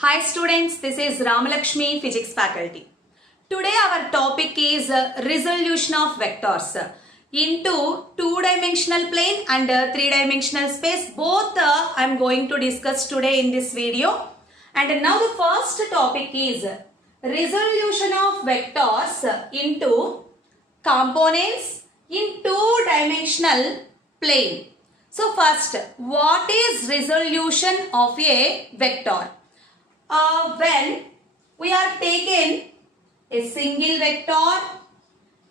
Hi students, this is Ramalakshmi, Physics faculty. Today our topic is resolution of vectors into two-dimensional plane and three-dimensional space. Both I am going to discuss today in this video. And now the first topic is resolution of vectors into components in two-dimensional plane. So first, what is resolution of a vector? When we are taken a single vector,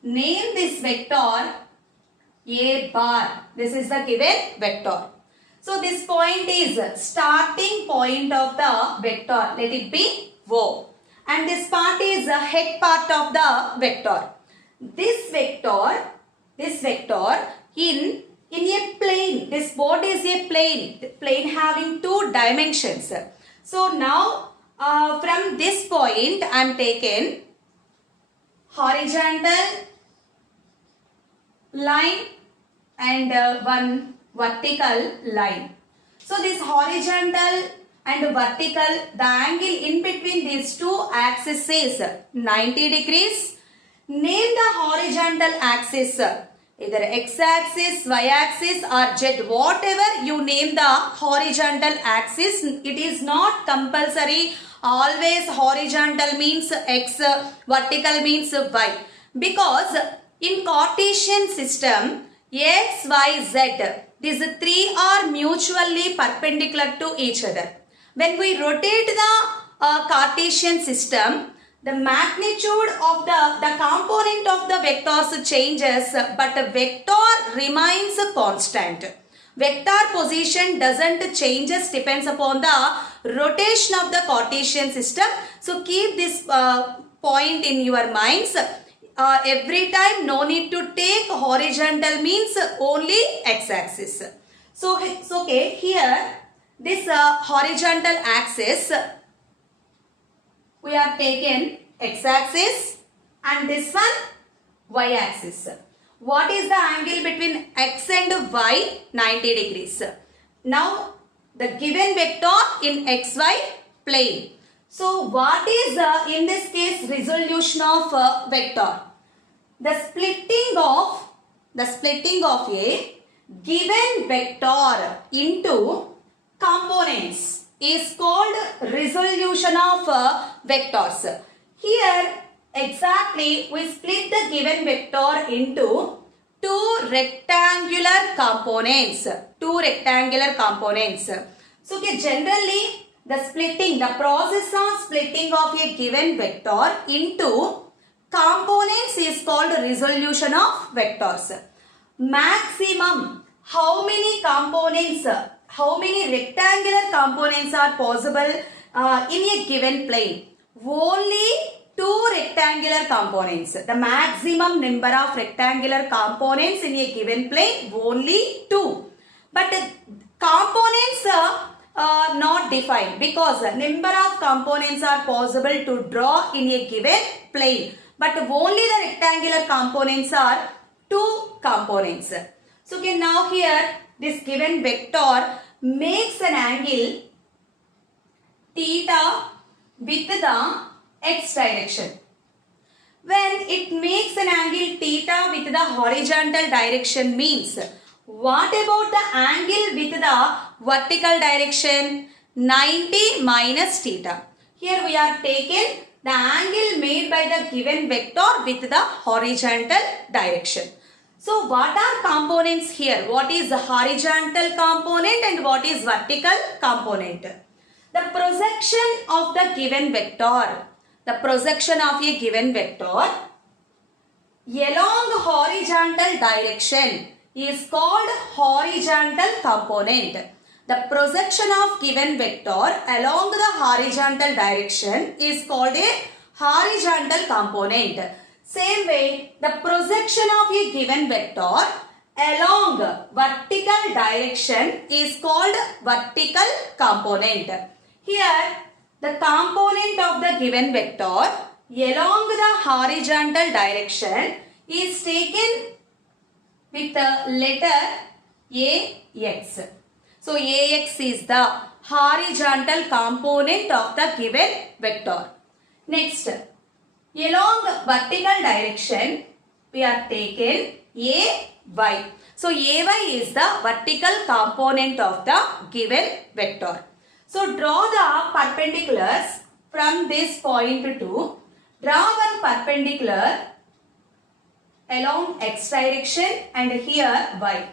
name this vector A bar. This is the given vector. So this point is starting point of the vector. Let it be O. And this part is the head part of the vector. This vector in a plane. This board is a plane having two dimensions. So now from this point I am taken horizontal line and one vertical line. So this horizontal and vertical, the angle in between these two axes is 90 degrees. Name the horizontal axis, either x-axis, y-axis or z, whatever you name the horizontal axis. It is not compulsory always horizontal means x, vertical means y. Because in Cartesian system, x, y, z, these three are mutually perpendicular to each other. When we rotate the Cartesian system, the magnitude of the component of the vectors changes, but the vector remains constant. Vector position doesn't changes, depends upon the rotation of the Cartesian system. So keep this point in your minds. Every time no need to take horizontal means only x-axis. So it's okay. Here this horizontal axis, we are taken x-axis and this one y-axis. What is the angle between x and y? 90 degrees. Now the given vector in xy plane. So what is in this case resolution of vector? The splitting of a given vector into components is called resolution of vectors. Here exactly we split the given vector into two rectangular components. So okay, generally the process of splitting of a given vector into components is called resolution of vectors. Maximum, how many rectangular components are possible in a given plane? Only two rectangular components. The maximum number of rectangular components in a given plane, only two. But components are not defined because number of components are possible to draw in a given plane. But only the rectangular components are two components. So okay, now here this given vector makes an angle theta with the x direction. When it makes an angle theta with the horizontal direction means, what about the angle with the vertical direction? 90 minus theta. Here we are taken the angle made by the given vector with the horizontal direction. So what are components here? What is the horizontal component and what is vertical component? The projection of the given vector. The projection of a given vector along horizontal direction is called horizontal component. The projection of given vector along the horizontal direction is called a horizontal component. Same way, the projection of a given vector along vertical direction is called vertical component. Here, the component of the given vector along the horizontal direction is taken with the letter AX. So AX is the horizontal component of the given vector. Next, along vertical direction, we are taken AY. So, AY is the vertical component of the given vector. So, draw the perpendiculars from this point to draw one perpendicular along x direction and here y.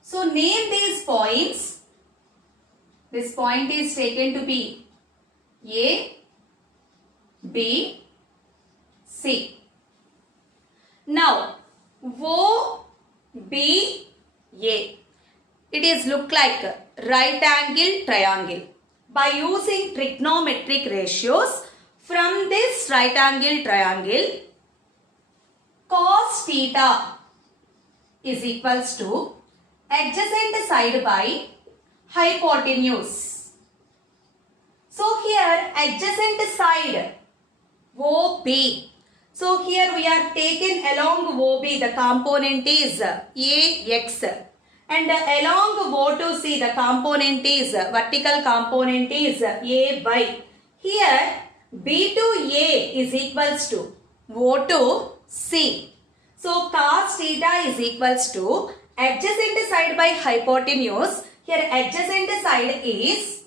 So, name these points. This point is taken to be A, B, C. Now, O, B, A. It is look like right angle triangle. By using trigonometric ratios, from this right angle triangle, cos theta is equals to adjacent side by hypotenuse. So here adjacent side OB. So here we are taken along OB, the component is AX, and along O to C the component is vertical component is AY. Here B to A is equals to O to C. So cos theta is equals to adjacent side by hypotenuse. Here adjacent side is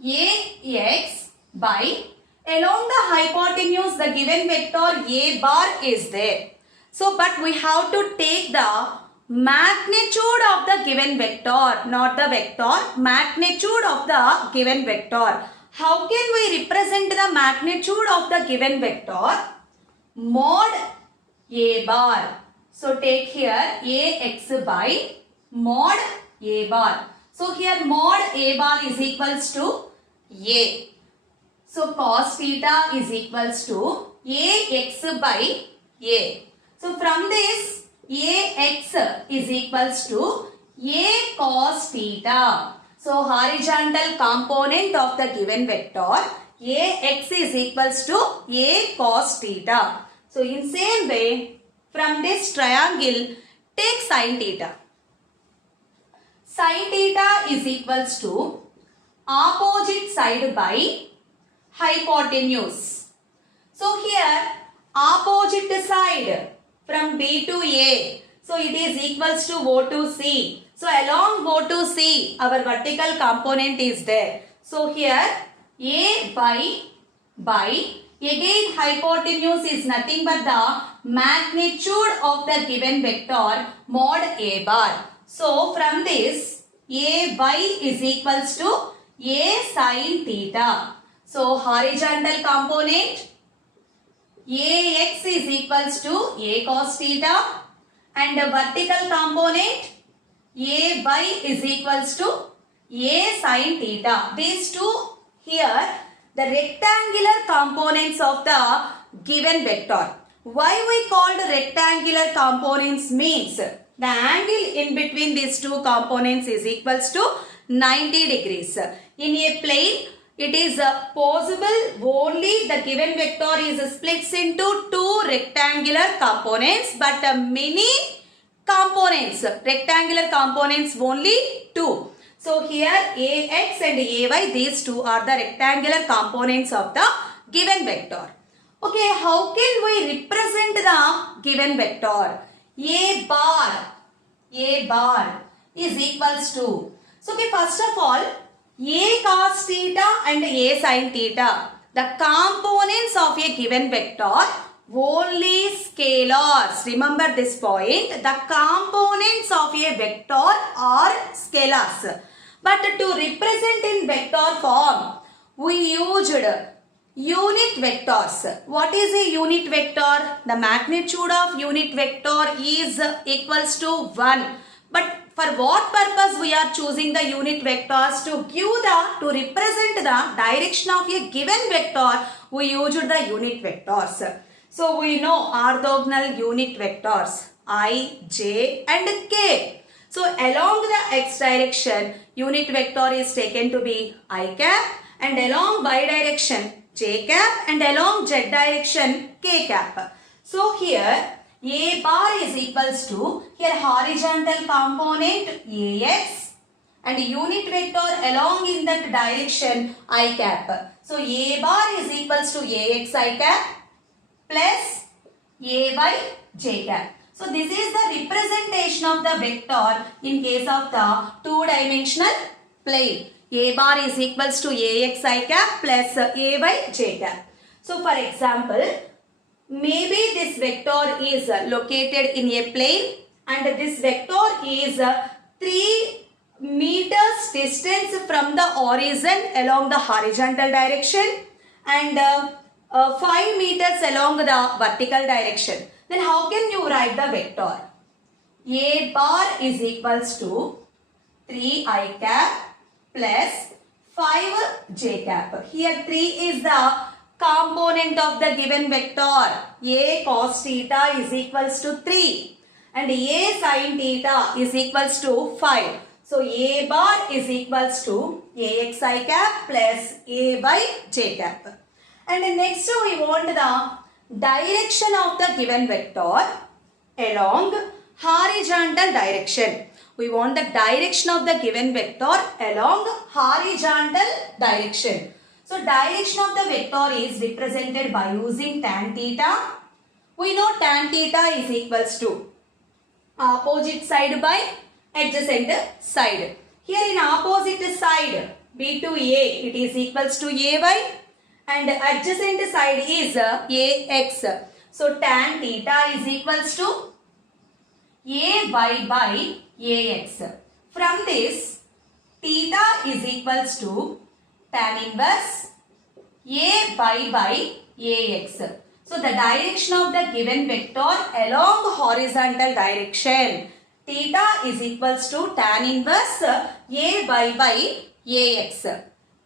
AX by along the hypotenuse the given vector A bar is there. So but we have to take the magnitude of the given vector, not the vector, magnitude of the given vector. How can we represent the magnitude of the given vector? Mod A bar. So take here AX by mod A bar. So here mod A bar is equals to A. So cos theta is equals to AX by A. So from this AX is equals to A cos theta. So horizontal component of the given vector AX is equals to A cos theta. So in same way, from this triangle, take sin theta. Sin theta is equals to opposite side by hypotenuse. So here opposite side from B to A. So it is equals to O to C. So along O to C our vertical component is there. So here A by again hypotenuse is nothing but the magnitude of the given vector mod A bar. So from this AY is equals to A sin theta. So horizontal component AX is equals to A cos theta and the vertical component AY is equals to A sin theta. These two here the rectangular components of the given vector. Why we called rectangular components means the angle in between these two components is equals to 90 degrees. In a plane, it is possible only the given vector is split into two rectangular components, but many components, rectangular components only two. So here AX and AY, these two are the rectangular components of the given vector. Okay, how can we represent the given vector? A bar is equals to, so okay, first of all, A cos theta and A sin theta, the components of a given vector only scalars. Remember this point, the components of a vector are scalars. But to represent in vector form, we used unit vectors. What is a unit vector? The magnitude of unit vector is equals to 1. But for what purpose we are choosing the unit vectors? To represent the direction of a given vector, we used the unit vectors. So we know orthogonal unit vectors I, J and K. So along the x direction, unit vector is taken to be I cap, and along y direction J cap, and along z direction K cap. So here A bar is equals to, here horizontal component AX and unit vector along in that direction I cap. So A bar is equals to Ax I cap plus Ay j cap. So this is the representation of the vector in case of the two-dimensional plane. A bar is equals to Ax I cap plus Ay j cap. So for example, maybe this vector is located in a plane and this vector is 3 meters distance from the horizon along the horizontal direction and 5 meters along the vertical direction. Then how can you write the vector? A bar is equals to 3I cap plus 5j cap. Here 3 is the component of the given vector. A cos theta is equals to 3 and A sin theta is equals to 5. So A bar is equals to Ax I cap plus A by j cap. And next we want the direction of the given vector along horizontal direction. We want the direction of the given vector along horizontal direction. So direction of the vector is represented by using tan theta. We know tan theta is equals to opposite side by adjacent side. Here in opposite side B to A, it is equals to Ay and adjacent side is Ax. So tan theta is equals to Ay by Ax. From this, theta is equals to tan inverse A by Ax. So the direction of the given vector along horizontal direction, theta is equals to tan inverse A by Ax.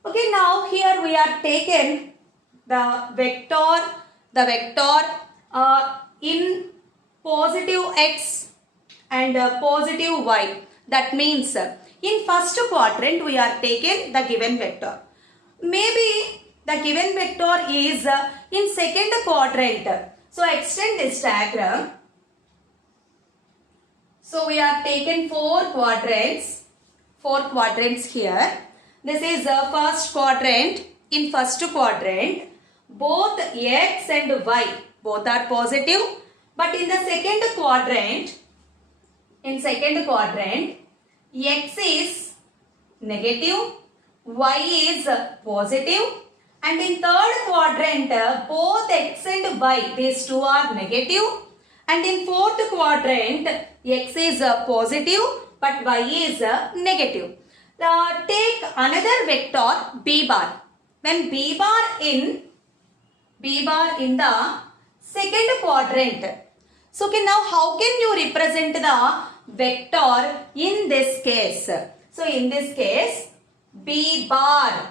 Okay, now here we are taken the vector in positive x and positive y. That means in first quadrant we are taken the given vector. Maybe the given vector is in second quadrant. So extend this diagram. So we are taken four quadrants here. This is the first quadrant. In first quadrant, both x and y both are positive. But in the second quadrant, x is negative, y is positive, and in third quadrant, both x and y, these two are negative, and in fourth quadrant, x is positive, but y is negative. Take another vector b bar. When b bar in the second quadrant. So okay, now how can you represent the vector in this case? So in this case, b bar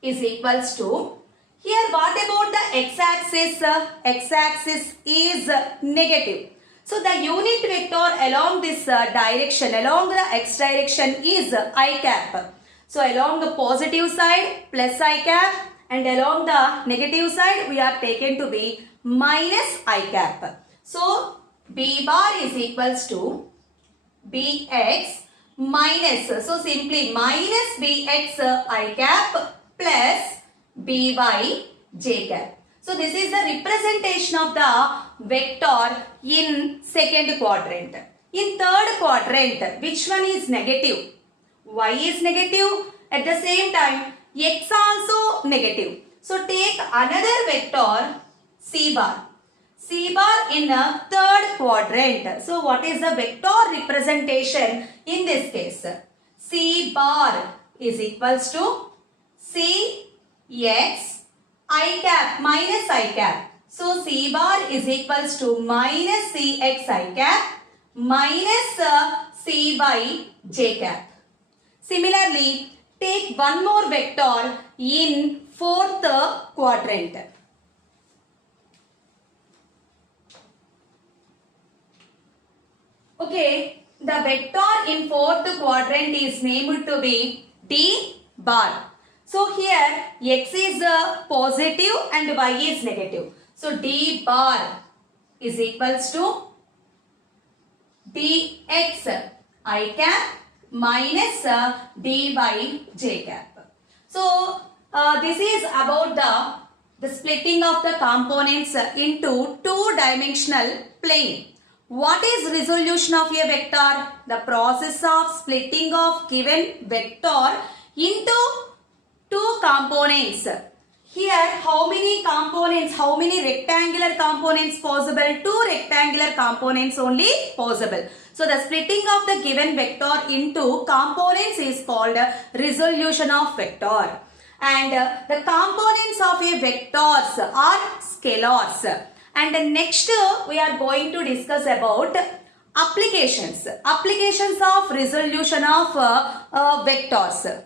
is equals to, here what about the x-axis? X-axis is negative. So the unit vector along this direction, along the x direction is I cap. So along the positive side plus I cap and along the negative side we are taken to be minus I cap. So b bar is equals to bx minus, so simply minus bx I cap plus by j cap. So this is the representation of the vector in second quadrant. In third quadrant, which one is negative? Y is negative. At the same time, x also negative. So take another vector c bar. C bar in a third quadrant. So what is the vector representation in this case? C bar is equals to C x I cap minus I cap. So C bar is equals to minus C x I cap minus C by j cap. Similarly, take one more vector in fourth quadrant. Okay, the vector in fourth quadrant is named to be D bar. So here x is positive and y is negative. So D bar is equals to dx I cap minus d by j cap. So this is about the splitting of the components into two-dimensional plane. What is resolution of a vector? The process of splitting of given vector into two components. Here, how many components, how many rectangular components possible? Two rectangular components only possible. So, the splitting of the given vector into components is called resolution of vector. And the components of a vectors are scalars. And next we are going to discuss about applications. Applications of resolution of vectors.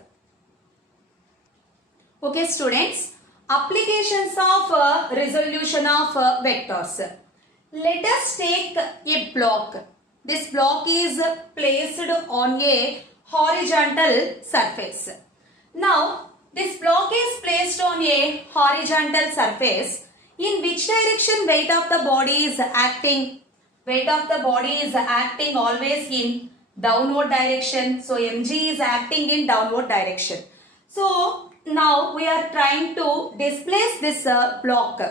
Okay students, applications of resolution of vectors. Let us take a block. This block is placed on a horizontal surface. Now this block is placed on a horizontal surface. In which direction weight of the body is acting? Weight of the body is acting always in downward direction. So mg is acting in downward direction. So now we are trying to displace this block.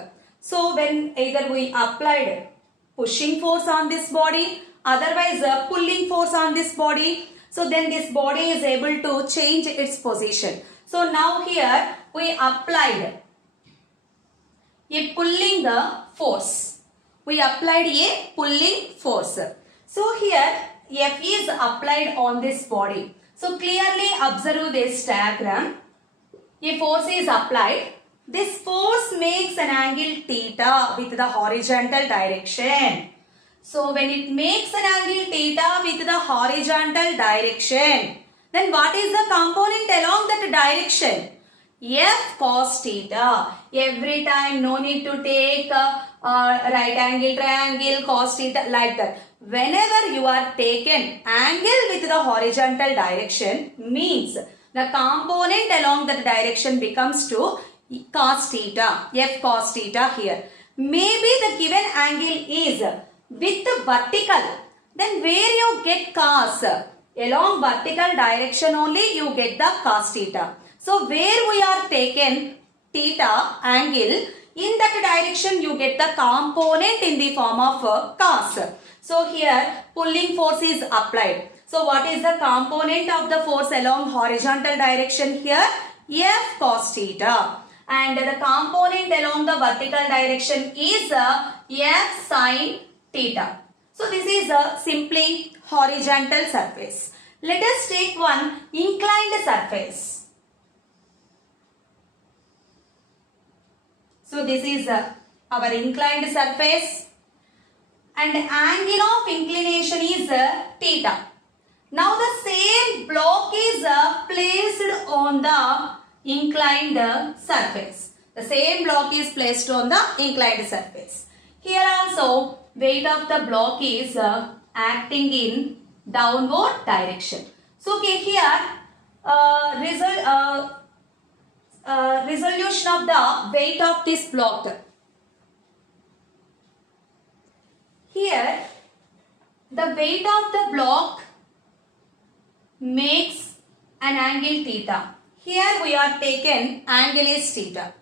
So when either we applied pushing force on this body, otherwise pulling force on this body, so then this body is able to change its position. So now here we applied a pulling force. We applied a pulling force. So here F is applied on this body. So clearly observe this diagram. A force is applied. This force makes an angle theta with the horizontal direction. So when it makes an angle theta with the horizontal direction, then what is the component along that direction? F cos theta. Every time no need to take right angle triangle cos theta like that. Whenever you are taken angle with the horizontal direction means the component along that direction becomes to cos theta. F cos theta here. Maybe the given angle is with the vertical. Then where you get cos? Along vertical direction only you get the cos theta. So where we are taken theta angle, in that direction you get the component in the form of cos. So here pulling force is applied. So what is the component of the force along horizontal direction here? F cos theta. And the component along the vertical direction is F sin theta. So this is simply horizontal surface. Let us take one inclined surface. So this is our inclined surface and angle of inclination is theta. Now the same block is placed on the inclined surface. The same block is placed on the inclined surface. Here also weight of the block is acting in downward direction. So okay, here resolution of the weight of this block. Here the weight of the block makes an angle theta. Here we are taken angle is theta.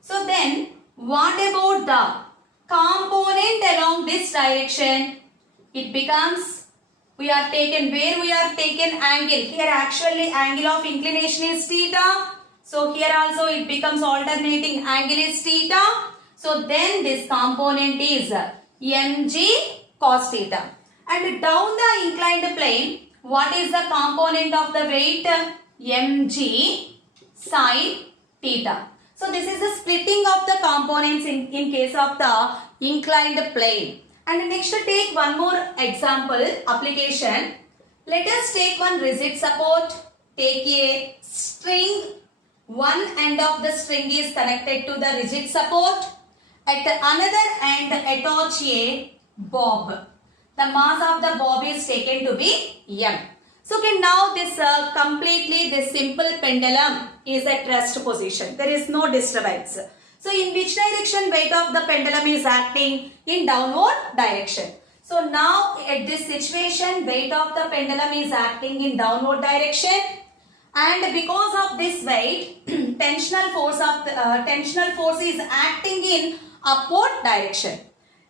So then what about the component along this direction? It becomes, we are taken, where we are taken angle. Here actually angle of inclination is theta. So here also it becomes alternating angle is theta. So then this component is mg cos theta. And down the inclined plane, what is the component of the weight? mg sin theta. So this is the splitting of the components in case of the inclined plane. And next take one more example application. Let us take one rigid support. Take a string. One end of the string is connected to the rigid support. At another end attach a bob. The mass of the bob is taken to be m. So okay, now this completely this simple pendulum is at rest position. There is no disturbance. So in which direction weight of the pendulum is acting? In downward direction. So now at this situation, weight of the pendulum is acting in downward direction, and because of this weight, tensional force is acting in upward direction.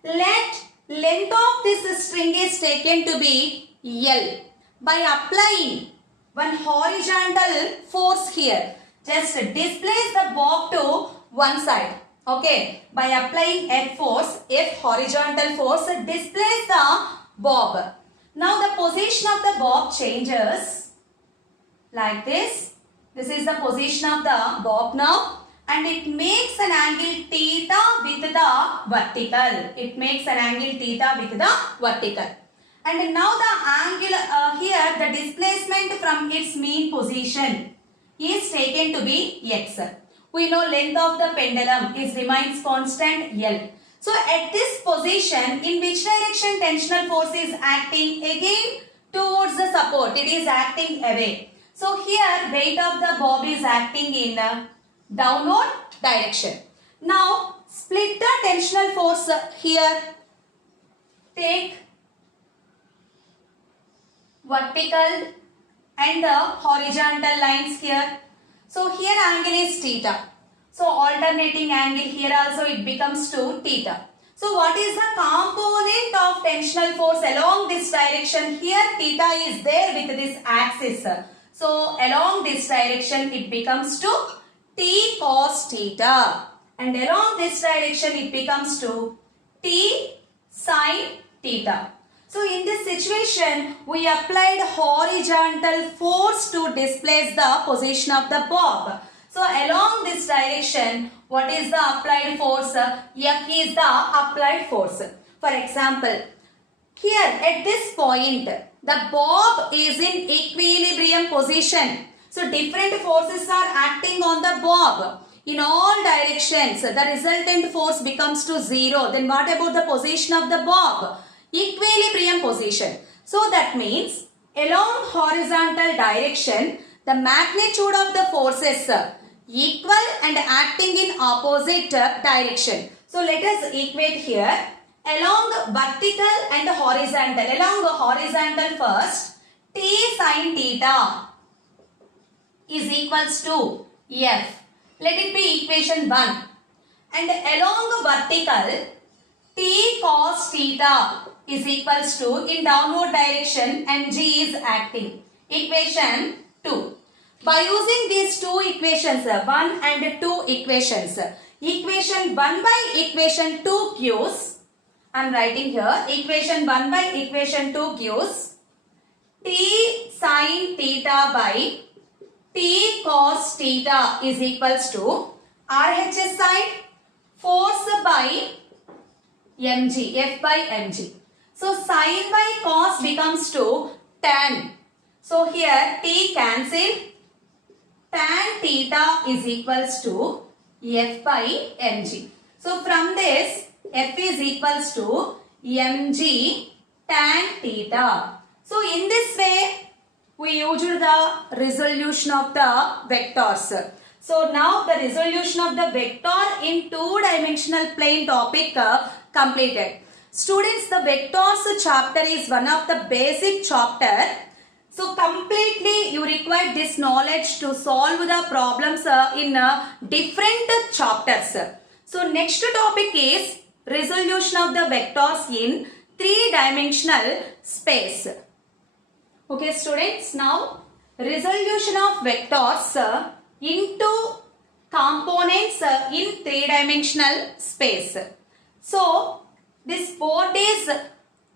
Let length of this string is taken to be L. By applying one horizontal force here, just displace the bob to one side. Okay, by applying F force, F horizontal force, displace the bob. Now the position of the bob changes like this. This is the position of the bob now, and it makes an angle theta with the vertical. It makes an angle theta with the vertical. And now the angle here, the displacement from its mean position is taken to be x. We know length of the pendulum is remains constant L. So at this position, in which direction tensional force is acting? Again towards the support. It is acting away. So here weight of the bob is acting in downward direction. Now split the tensional force here. Take vertical and the horizontal lines here. So here angle is theta. So alternating angle here also it becomes to theta. So what is the component of tensional force along this direction? Here theta is there with this axis. So along this direction it becomes to T cos theta. And along this direction it becomes to T sin theta. So in this situation, we applied horizontal force to displace the position of the bob. So along this direction, what is the applied force? F is the applied force. For example, here at this point, the bob is in equilibrium position. So different forces are acting on the bob. In all directions, the resultant force becomes to 0. Then what about the position of the bob? Equilibrium position. So that means along horizontal direction, the magnitude of the forces equal and acting in opposite direction. So let us equate here along vertical and horizontal. Along the horizontal first, T sin theta is equals to F. Let it be equation 1. And along vertical, T cos theta is equals to in downward direction and G is acting. Equation 2. By using these two equations, 1 and 2 equations, equation 1 by equation 2 gives, I am writing here, equation 1 by equation 2 gives T sin theta by T cos theta is equals to RHS side force by mg, F by mg. So sin by cos becomes to tan. So here T cancel. Tan theta is equals to F by mg. So from this F is equals to mg tan theta. So in this way we used the resolution of the vectors. So now the resolution of the vector in two-dimensional plane topic completed. Students, the vectors chapter is one of the basic chapter. So completely you require this knowledge to solve the problems in different chapters. So next topic is resolution of the vectors in three-dimensional space. Okay students, now resolution of vectors into components in three-dimensional space. So this board is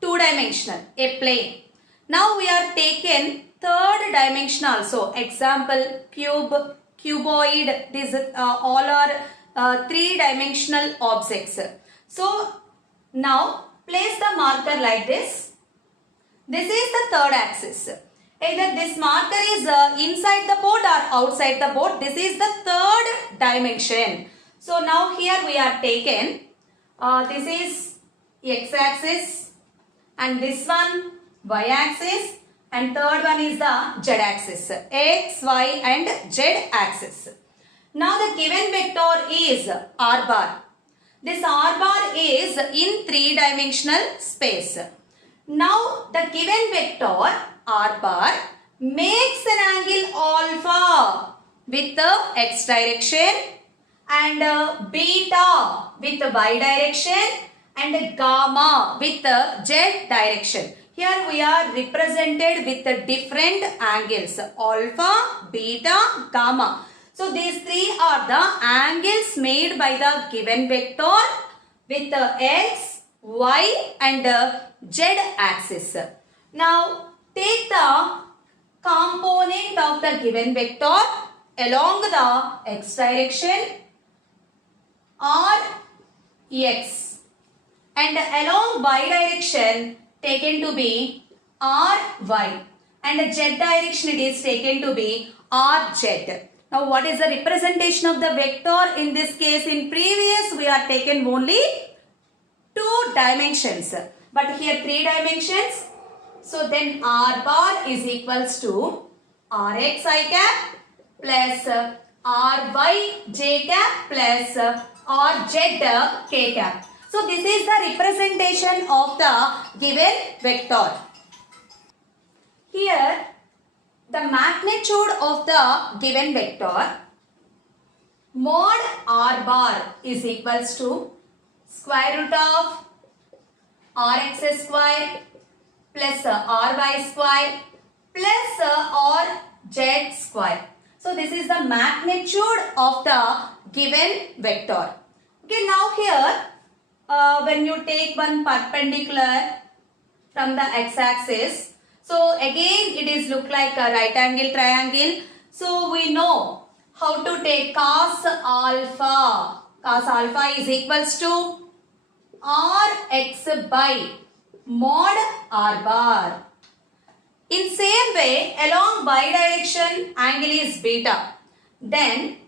two-dimensional, a plane. Now we are taken third dimension also. Example, cube, cuboid, these all are three-dimensional objects. So now place the marker like this. This is the third axis. Either this marker is inside the board or outside the board. This is the third dimension. So now here we are taken. This is x-axis and this one y-axis and third one is the z-axis. X, y and z-axis. Now the given vector is r bar. This r bar is in three-dimensional space. Now the given vector r bar makes an angle alpha with the x direction and beta with the y direction and gamma with the z direction. Here we are represented with the different angles alpha, beta, gamma. So these three are the angles made by the given vector with the x, y and z axis. Now take the component of the given vector along the x direction or x and along y direction taken to be ry and z direction it is taken to be rz. Now what is the representation of the vector in this case? In previous we are taken only 2 dimensions but here 3 dimensions. So then r bar is equals to rx I cap plus ry j cap plus rz k cap. So this is the representation of the given vector. Here the magnitude of the given vector mod r bar is equals to square root of rx square plus ry square plus rz square. So this is the magnitude of the given vector. Okay, now here when you take one perpendicular from the x-axis, so again it is look like a right angle triangle. So we know how to take cos alpha. Cos alpha is equals to rx by mod r bar. In same way, along y direction angle is beta. Then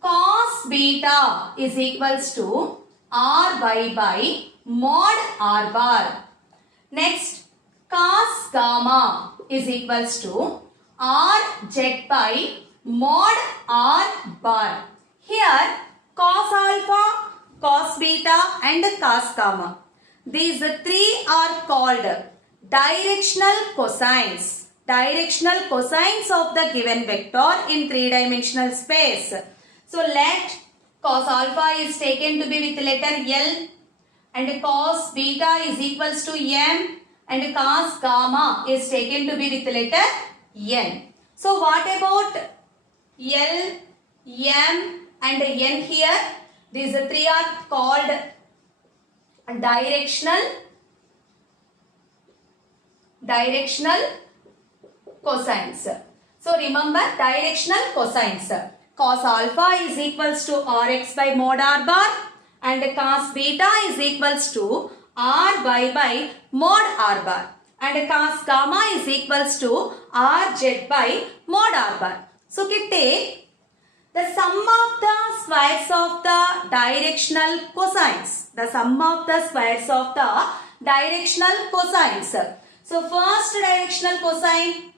cos beta is equals to ry by mod r bar. Next, cos gamma is equals to rz by mod r bar. Here cos alpha, cos beta and cos gamma. These three are called directional cosines. Directional cosines of the given vector in 3-dimensional space. So let cos alpha is taken to be with letter L and cos beta is equals to M and cos gamma is taken to be with letter N. So what about L, M and N here? These three are called directional cosines. So remember directional cosines. Cos alpha is equals to rx by mod r bar and cos beta is equals to ry by mod r bar and cos gamma is equals to rz by mod r bar. So take the sum of the squares of the directional cosines. The sum of the squares of the directional cosines. So first directional cosine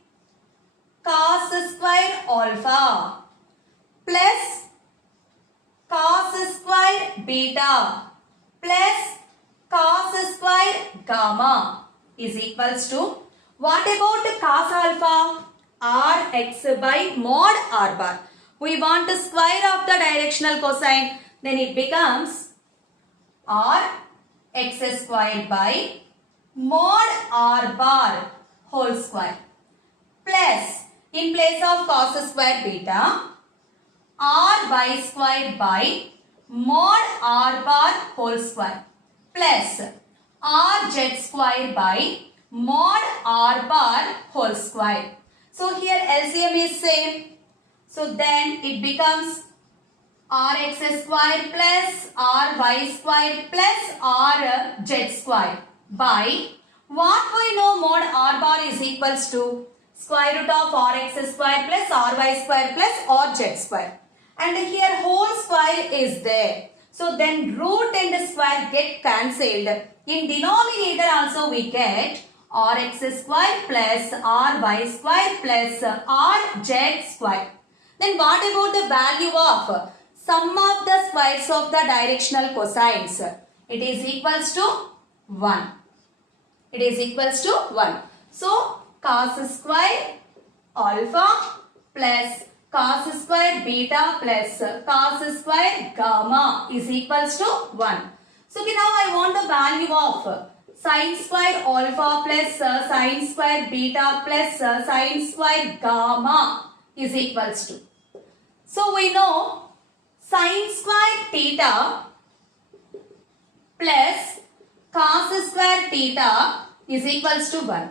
cos square alpha plus cos square beta plus cos square gamma is equals to what about cos alpha? Rx by mod r bar. We want to square of the directional cosine, then it becomes rx square by mod r bar whole square plus in place of cos square beta ry square by mod r bar whole square plus rz square by mod r bar whole square. So here LCM is same. So then it becomes rx square plus ry square plus rz square by what we know mod r bar is equals to square root of rx square plus ry square plus rz square. And here whole square is there. So then root and square get cancelled. In denominator also we get rx square plus ry square plus rz square. Then what about the value of sum of the squares of the directional cosines? It is equals to 1. It is equals to 1. So cos square alpha plus cos square beta plus cos square gamma is equals to 1. So okay, now I want the value of sin square alpha plus sin square beta plus sin square gamma is equals to. So we know sin square theta plus cos square theta is equals to 1.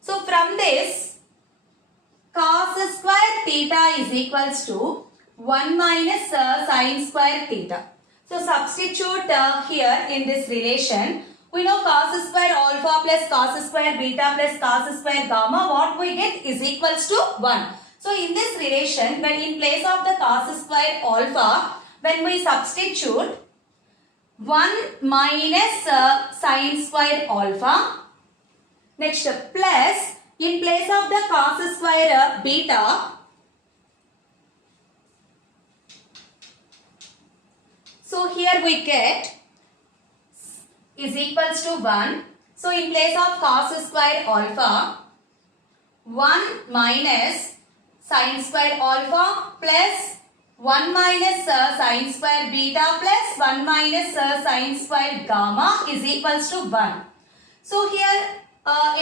So from this, cos square theta is equals to 1 minus sin square theta. So substitute here in this relation. We know cos square alpha plus cos square beta plus cos square gamma, what we get is equals to 1. So in this relation, when in place of the cos square alpha, when we substitute 1 minus sin square alpha, next plus in place of the cos square beta, so here we get is equals to 1. So in place of cos square alpha, 1 minus sin square alpha plus 1 minus sin square beta plus 1 minus sin square gamma is equals to 1. So here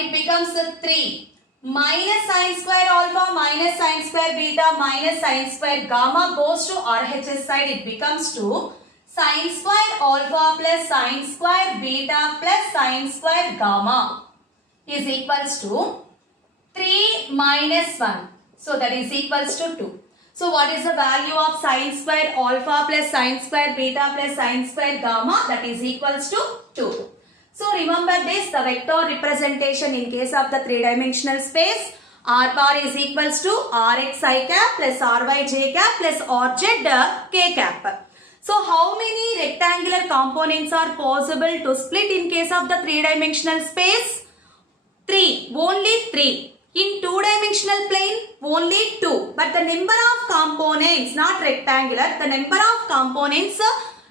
it becomes 3 minus sin square alpha minus sin square beta minus sin square gamma goes to RHS side. It becomes 2 sin square alpha plus sin square beta plus sin square gamma is equals to 3 minus 1. So that is equals to 2. So what is the value of sin square alpha plus sin square beta plus sin square gamma? That is equals to 2. So remember this, the vector representation in case of the three-dimensional space, r bar is equals to rx I cap plus ry j cap plus rz k cap. So how many rectangular components are possible to split in case of the three-dimensional space? 3, only 3. In two-dimensional plane, only 2. But the number of components, not rectangular, the number of components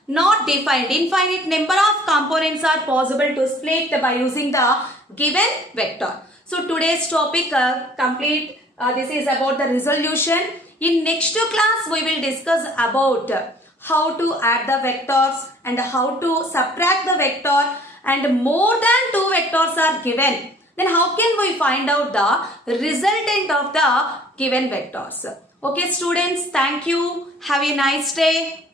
not defined. Infinite number of components are possible to split by using the given vector. So today's topic complete. This is about the resolution. In next class, we will discuss about how to add the vectors and how to subtract the vector, and more than 2 vectors are given. Then how can we find out the resultant of the given vectors? Okay students, thank you. Have a nice day.